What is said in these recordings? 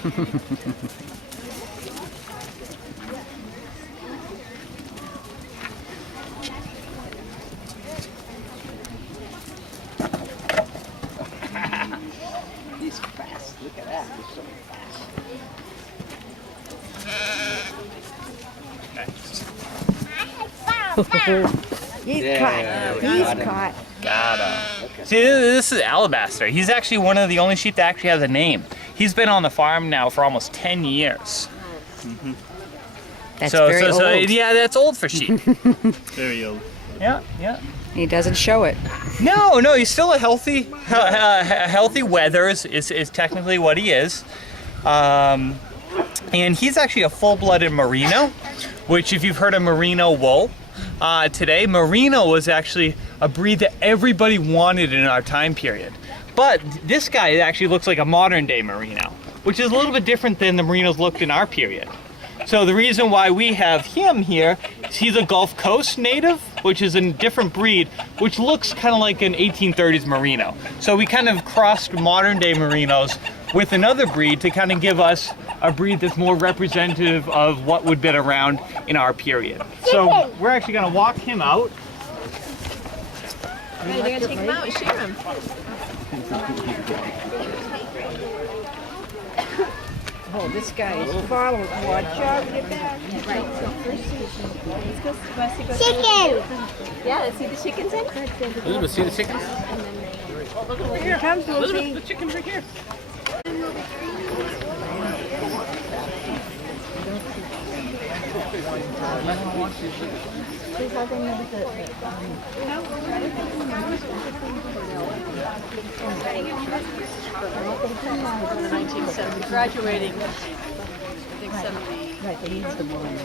He's fast. Look at that. He's so fast. He's caught. He's caught. Got him. See, this is Alabaster. He's actually one of the only sheep that actually has a name. He's been on the farm now for almost 10 years. That's very old. Yeah, that's old for sheep. Very old. Yeah, yeah. He doesn't show it. No, he's still a healthy Wethers is technically what he is. And he's actually a full-blooded Merino, which if you've heard of Merino wool, today, Merino was actually a breed that everybody wanted in our time period. But this guy actually looks like a modern day Merino, which is a little bit different than the Merinos looked in our period. So the reason why we have him here is he's a Gulf Coast native, which is a different breed, which looks kind of like an 1830s Merino. So we kind of crossed modern day Merinos with another breed to kind of give us a breed that's more representative of what would have been around in our period. So we're actually going to walk him out. Right, they're gonna take him out and shear him. Oh, this guy is following. Watch out. Get back. Right, so first chicken! Yeah, let's see the chickens in. Elizabeth, see the chickens? Here comes Lucy. The chicken's right here. Graduating. I think 70. Right, he's the one.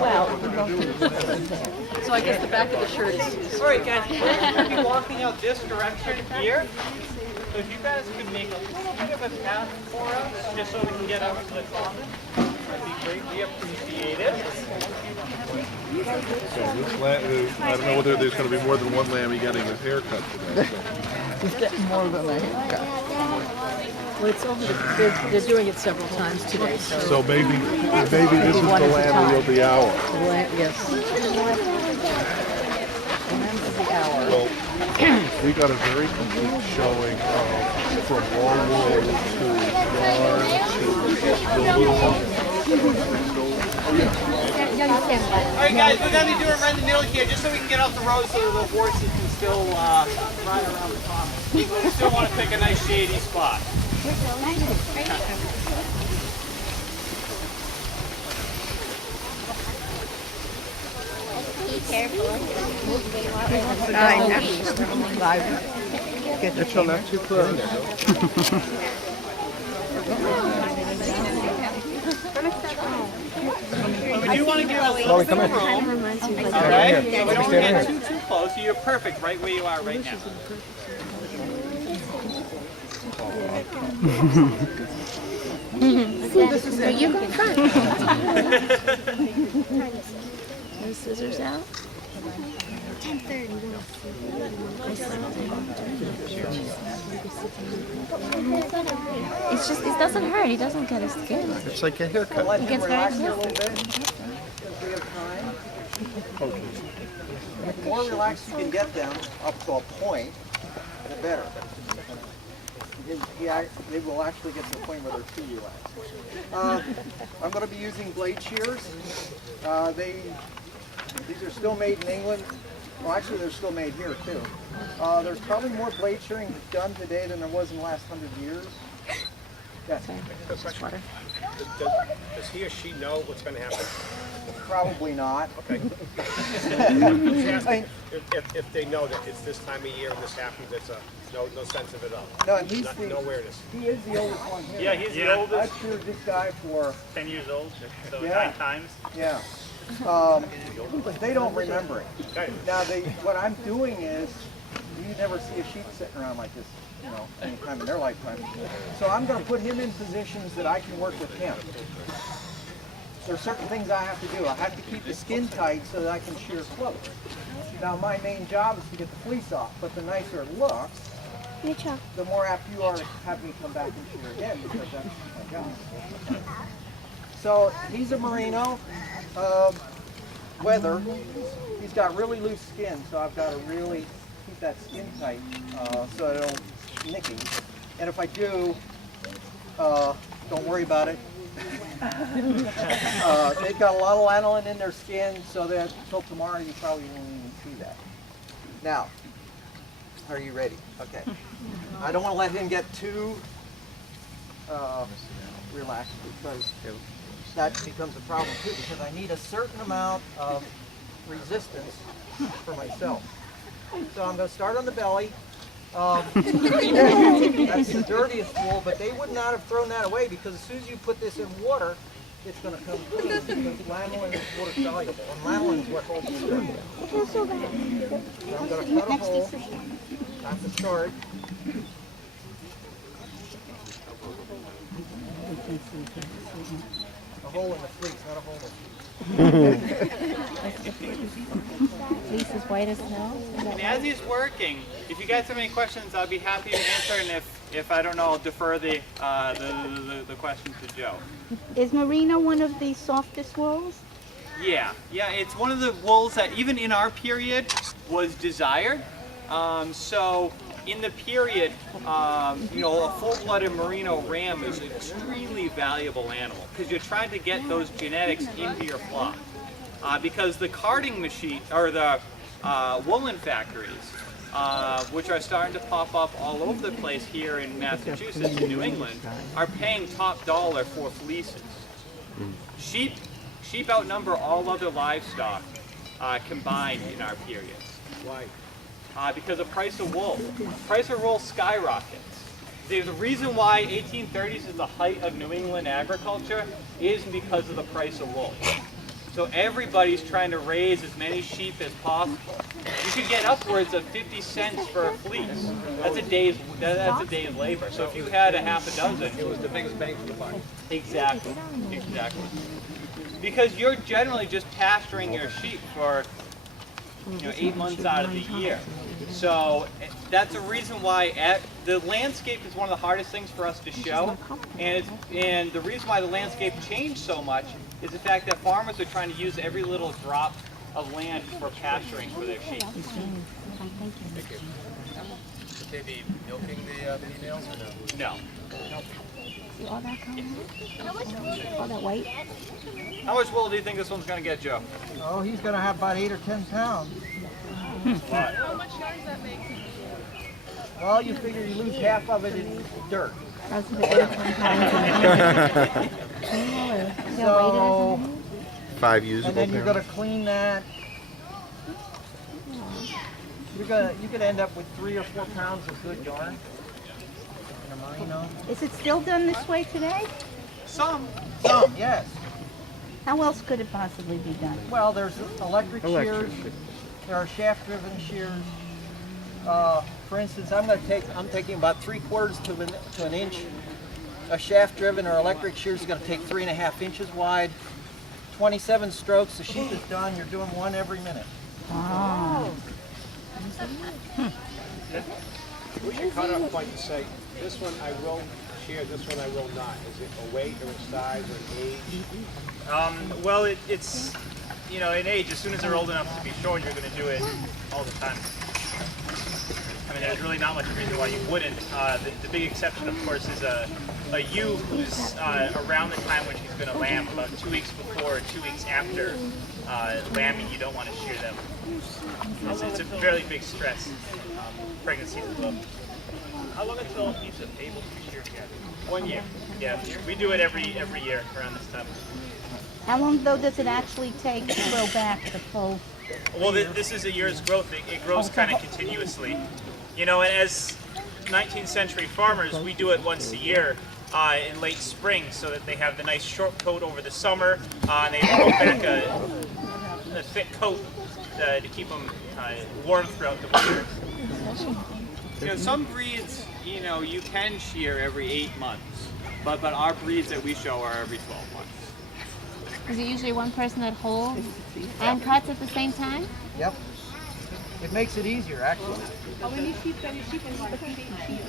Well, so I guess the back of the shirt is. All right, guys, we're going to be walking out this direction here. So if you guys could make a little bit of a path for us, just so we can get up to the common, that'd be greatly appreciated. I don't know whether there's going to be more than one lamb getting his hair cut today. He's getting more than a haircut. Well, it's over they're doing it several times today, so. So maybe this is the lamb of the hour. Yes. Well, we got a very complete showing of from long wool to yarn All right, guys, we're going to be doing run the mill here, just so we can get off the road so the horses can still ride around the common. We still want to pick a nice shady spot. It shall not too close. We do want to give us Chloe, come in. room. All right? So we don't get too close. So you're perfect right where you are right now. You go front. Those scissors out. 10:30. It's just, it doesn't hurt. He doesn't get his skin. It's like a haircut. He gets very The more relaxed you can get them up to a point, the better. They will actually get to the point where they're too relaxed. I'm going to be using blade shears. These are still made in England. Well, actually, they're still made here too. There's probably more blade shearing done today than there was in the last 100 years. Yes. Does he or she know what's going to happen? Probably not. Okay. I mean, If they know that it's this time of year and this happens, it's no sense of it all. no, and he's No awareness. he is the oldest one here. Yeah, he's the oldest. I've sheared this guy for 10 years old, so Yeah. 9 times. yeah. But they don't remember it. Now, what I'm doing is, you never see a sheep sitting around like this, you know, any time in their lifetime. So I'm going to put him in positions that I can work with him. There are certain things I have to do. I have to keep the skin tight so that I can shear close. Now, my main job is to get the fleece off, but the nicer it looks, the more apt you are to have me come back and shear again, because that's my job. So he's a merino, weather. He's got really loose skin, so I've got to really keep that skin tight so I don't nick him. And if I do, don't worry about it. They've got a lot of lanolin in their skin, so that until tomorrow you probably won't even see that. Now, are you ready? Okay. I don't want to let him get too relaxed, because that becomes a problem too, because I need a certain amount of resistance for myself. So I'm going to start on the belly. That's the dirtiest wool, but they would not have thrown that away, because as soon as you put this in water, it's going to come clean, because lanolin is water soluble, and lanolin is what holds the dirt. So I'm going to cut a hole at the start. A hole in the fleece, not a hole in the Fleece is white as snow. And as he's working, if you guys have any questions, I'll be happy to answer. And if I don't know, I'll defer the question to Joe. Is merino one of the softest wools? Yeah, it's one of the wools that even in our period was desired. So in the period, a full-blooded merino ram is an extremely valuable animal, because you're trying to get those genetics into your flock. Because the carding machine, or the woolen factories, which are starting to pop up all over the place here in Massachusetts and New England, are paying top dollar for fleeces. Sheep outnumber all other livestock combined in our period. Why? Because the price of wool. Price of wool skyrockets. The reason why 1830s is the height of New England agriculture is because of the price of wool. So everybody's trying to raise as many sheep as possible. You could get upwards of 50 cents for a fleece. That's a day's labor. So if you had a half a dozen, It was the biggest bang for the buck. exactly. Because you're generally just pasturing your sheep for 8 months out of the year. So that's a reason why the landscape is one of the hardest things for us to show. And the reason why the landscape changed so much is the fact that farmers are trying to use every little drop of land for pasturing for their sheep. Should they be milking the females or no? No. See all that color? All that white? How much wool do you think this one's going to get, Joe? Oh, he's going to have about 8 or 10 pounds. How much yarn does that make? Well, you figure you lose half of it in dirt. That's the 8 or 10 pounds. So, 5 usable and then you're pounds. going to clean that. You could end up with 3 or 4 pounds of good yarn in a merino. Is it still done this way today? Some. Some, yes. How else could it possibly be done? Well, there's electric shears. There are shaft-driven shears. For instance, I'm taking about 3/4 to an inch. A shaft-driven or electric shears is going to take 3.5 inches wide. 27 strokes. The sheep is done. You're doing one every minute. Oh. What's your cutoff point to say, this one I will shear, this one I will not? Is it a weight or a size or an age? Well, it's, in age, as soon as they're old enough to be shorn, you're going to do it all the time. I mean, there's really not much reason why you wouldn't. The big exception, of course, is a ewe who's around the time when she's going to lamb, about 2 weeks before or 2 weeks after lambing. You don't want to shear them. It's a fairly big stress. Pregnancy as well. How long until a piece of able to be sheared again? 1 year. Yeah, we do it every year around this time. How long, though, does it actually take to grow back the full? Well, this is a year's growth. It grows kind of continuously. And as 19th century farmers, we do it once a year in late spring so that they have the nice short coat over the summer, and they grow back a thick coat to keep them warm throughout the winter. Some breeds, you can shear every 8 months, but our breeds that we show are every 12 months. Is it usually one person that holds and cuts at the same time? Yep. It makes it easier, actually. How many sheep can you keep in one feeding sheep?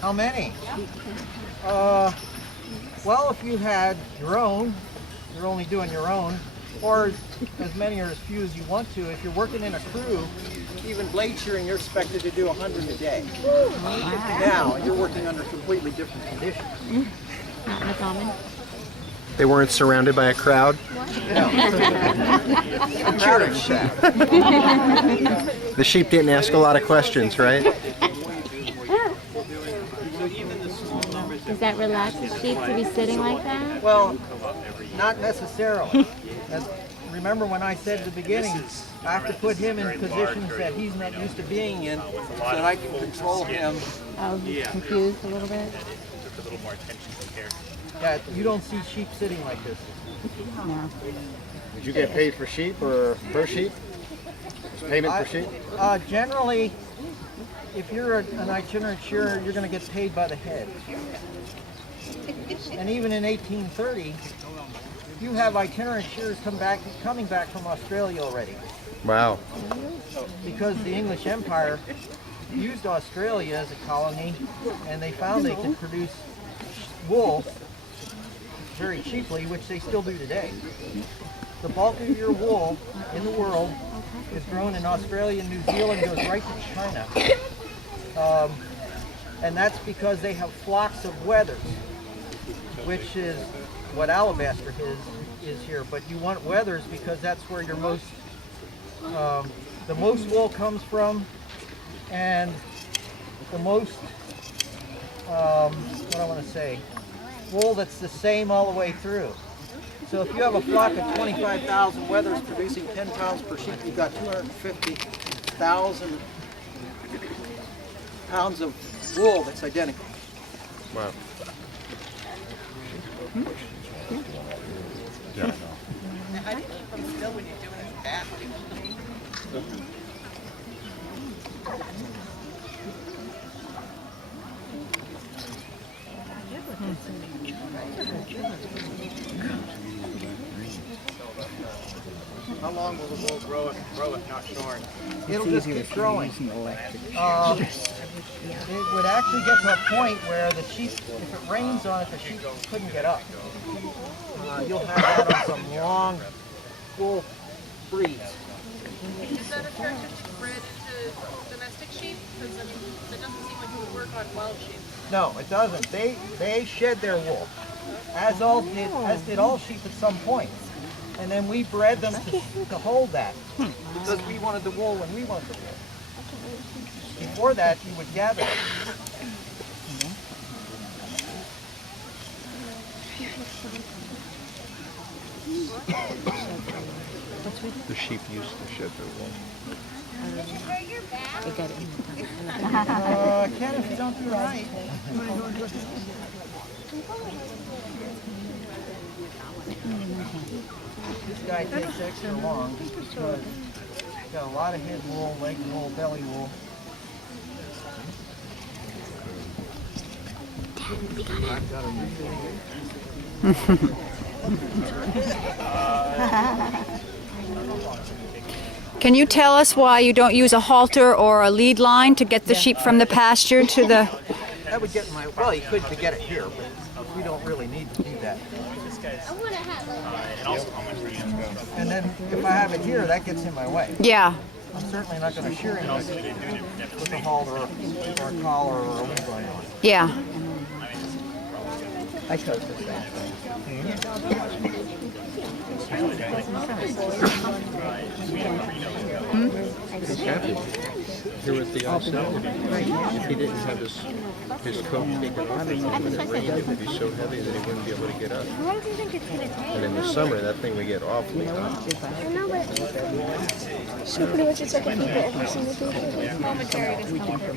How many? Well, if you had your own, you're only doing your own, or as many or as few as you want to. If you're working in a crew, even blade shearing, you're expected to do 100 a day. Now, you're working under completely different conditions. Not uncommon. They weren't surrounded by a crowd. The sheep didn't ask a lot of questions, right? Does that relax the sheep to be sitting like that? Well, not necessarily. Remember when I said at the beginning, I have to put him in positions that he's not used to being in so that I can control him. Oh, he's confused a little bit? Yeah, you don't see sheep sitting like this. No. Did you get paid for sheep or per sheep? Payment for sheep? Generally, if you're an itinerant shearer, you're going to get paid by the head. And even in 1830, you have itinerant shearers coming back from Australia already. Wow. Because the English Empire used Australia as a colony, and they found they could produce wool very cheaply, which they still do today. The bulk of your wool in the world is grown in Australia and New Zealand, goes right to China. And that's because they have flocks of wethers, which is what alabaster is here. But you want wethers because that's where your most, the most wool comes from, and the most, what do I want to say, wool that's the same all the way through. So if you have a flock of 25,000 wethers producing 10 pounds per sheep, you've got 250,000 pounds of wool that's identical. Wow. How do you keep them still when you're doing it fast? How long will the wool grow if not shorn? It'll just keep growing. It would actually get to a point where the sheep, if it rains on it, the sheep couldn't get up. You'll have that on some long wool breeds. Is that attractive to bred into domestic sheep? Because I mean, it doesn't seem like it would work on wild sheep. No, it doesn't. They shed their wool, as did all sheep at some point. And then we bred them to hold that because we wanted the wool when we wanted the wool. Before that, you would gather it. The sheep used to shed their wool. Ken, if you don't do it right. This guy takes extra long because he's got a lot of head wool, leg wool, belly wool. Can you tell us why you don't use a halter or a lead line to get the sheep from the pasture to the... That would get my, well, you could to get it here, but we don't really need to do that. And then if I have it here, that gets in my way. Yeah. I'm certainly not going to shear him with a halter or a collar or a lead line on. Yeah. I took this back. He's happy. Here was the guy selling. If he didn't have his coat taken off when it rained, it would be so heavy that he wouldn't be able to get up. How long do you think it's going to take? And in the summer, that thing would get awfully hot. I know, but so pretty much it's like a people every single day. Momentary discomfort.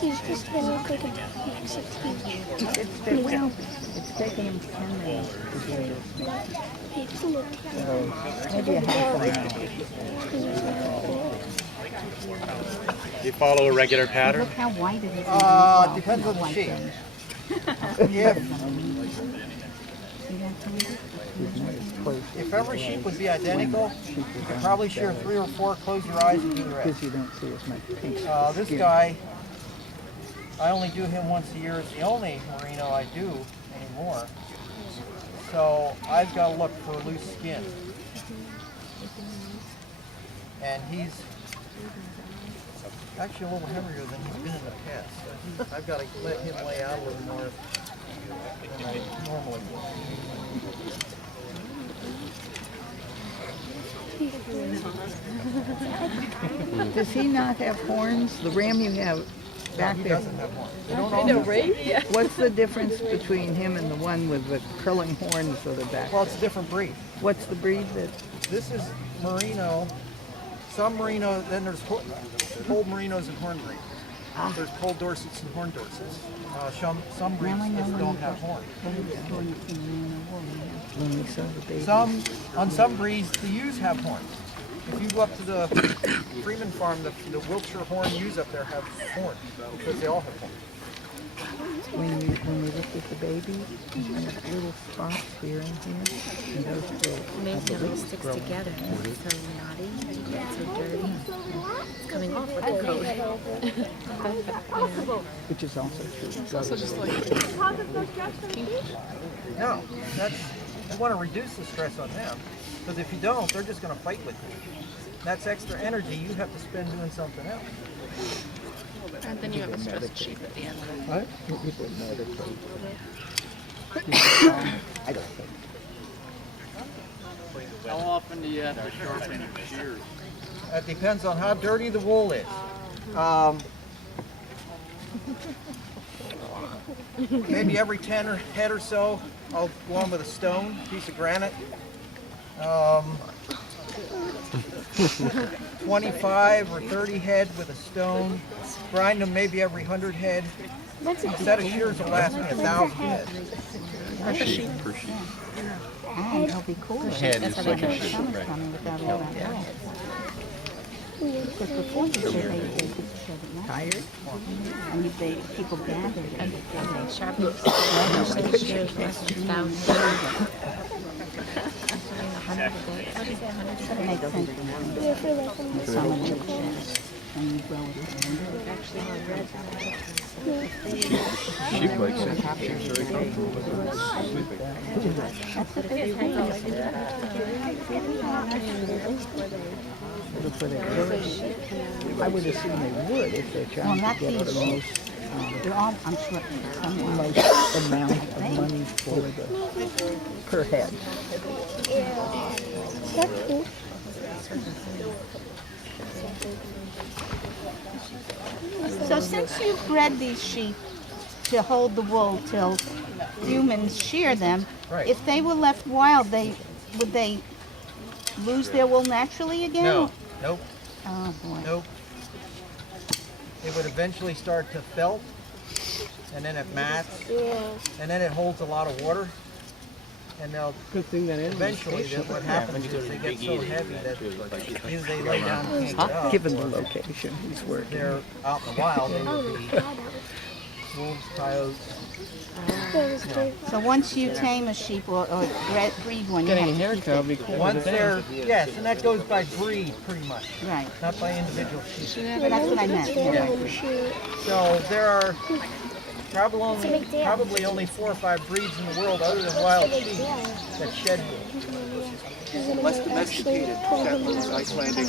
He's just going to look like a 16. It's taken him 10 minutes to do this. He's going to Maybe a half an hour. You follow a regular pattern? Look how white it is. Depends on the sheep. If every sheep would be identical, you could probably shear 3 or 4, close your eyes and do the rest. Because you don't see as much pink. This guy, I only do him once a year. It's the only merino I do anymore. So I've got to look for loose skin. And he's actually a little heavier than he's been in the past. I've got to let him lay out a little more than I normally would. Does he not have horns? The ram you have back He there. doesn't have one. They don't all have one. What's the difference between him and the one with the curling horns of the back? Well, it's a different breed. What's the breed that? This is merino. Some merino, then there's polled merinos and horn breed. There's polled Dorsets and horn Dorsets. Some breeds just don't have horn. When we saw the baby. On some breeds, the ewes have horns. If you go up to the Freeman farm, the Wiltshire horn ewes up there have horns because they all have horns. When we looked at the baby, there's little spots here and here, and those little. Amazing how it sticks together. It's so naughty, it's so dirty. It's coming off with the coat. Which is also true. It's also just like No, you want to reduce the stress on them because if you don't, they're just going to fight with you. That's extra energy you have to spend doing something else. and then you have a stressed sheep at the end. What? I don't think. How often do you have to sharpen your shears? It depends on how dirty the wool is. Maybe every 10 head or so, I'll go on with a stone, piece of granite. 25 or 30 head with a stone. Grind them maybe every 100 head. A set of shears will last me 1,000 head. Per sheep. It'll be cool. Head is like a sheep, right? Without all that wool. Because before you said they could shed it now. Tired? And if people gathered and they Sharpen the shears less than 1,000. make sense. Some of them and you grow it. Sheep like that. Sheep's very comfortable with sleeping. I would assume they would if they're trying to get the most, they're all, I'm sure, most amount of money for the per head. That's cool. So since you bred these sheep to hold the wool till humans shear them, Right. if they were left wild, would they lose their wool naturally again? No, nope, Oh boy. nope. It would eventually start to felt, and then it mats, and then it holds a lot of water. And they'll eventually, what happens is they get so heavy that either they lay down and can't get up, Given the location he's working. they're out in the wild, they would be wolves, coyotes. So once you tame a sheep or breed one, you have to keep it. Once they're, yes, and that goes by breed pretty much, Right. not by individual sheep. That's what I meant. Yeah. So there are probably only 4 or 5 breeds in the world other than wild sheep that shed wool. Less domesticated settlers, Icelandic.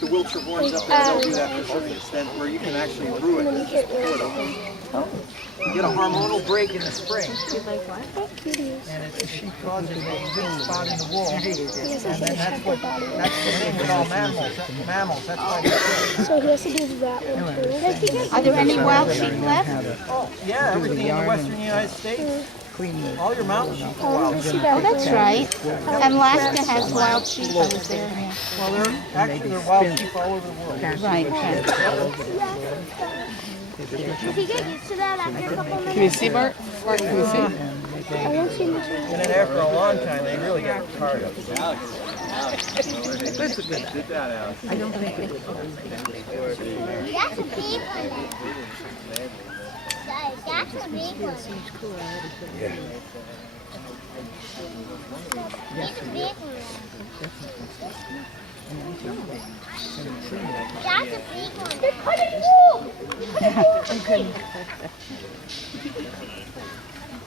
The Wiltshire horns up there don't do that to such an extent where you can actually brew it. Just pull it open. You get a hormonal break in the spring, and it causes a good spot in the wool. And then that's the same with all mammals. That's why they're good. So he has to do that one. Are there any wild sheep left? Oh, yeah, everything in the western United States. All your mountain sheep are wild. Oh, that's right. And Alaska has wild sheep. I was there. Well, they're wild sheep all over the world. Right. Did he get used to that after a couple minutes? Can you see, Mark? Mark, can you see? I don't see much. And then after a long time, they really get tired of it. That's a good idea. Sit down, Alice. I don't think it would be. That's a big one. That's a big one. Yeah. It's a big one. That's a big one. They're cutting wool.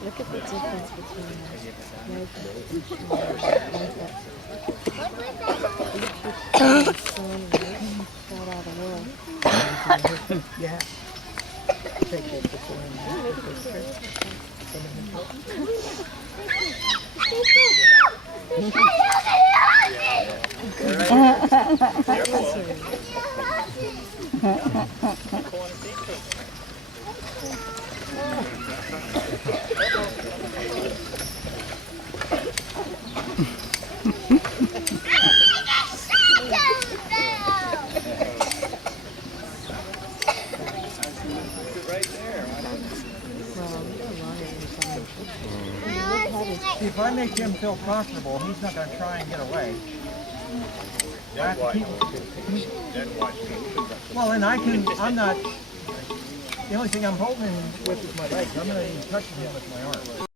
Look at the difference between Yeah. Take it before and If I make him feel comfortable, he's not going to try and get away. I have to keep, well, and I'm not, the only thing I'm holding him with is my legs. I'm not even touching him with my arm.